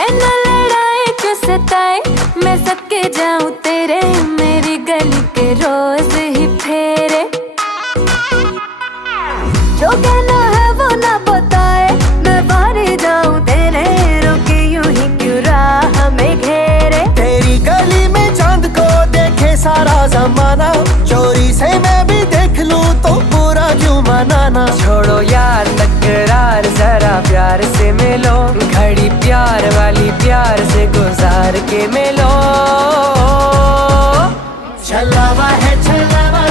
नैना लड़ाए क्यों सताए, मैं सके जाऊं तेरे, मेरी गली के रोज ही फेरे। जो कहना है वो ना बताए, मैं बाहर जाऊं तेरे, रोके यूं ही क्यों राह में घेरे। तेरी गली में चांद को देखे सारा जमाना, चोरी से मैं भी देख लूं तो बुरा क्यों मनाना। छोड़ो यार तकरार, जरा प्यार से मिलो, घड़ी प्यार वाली प्यार से गुजार के मिलो। छलावा है छलावा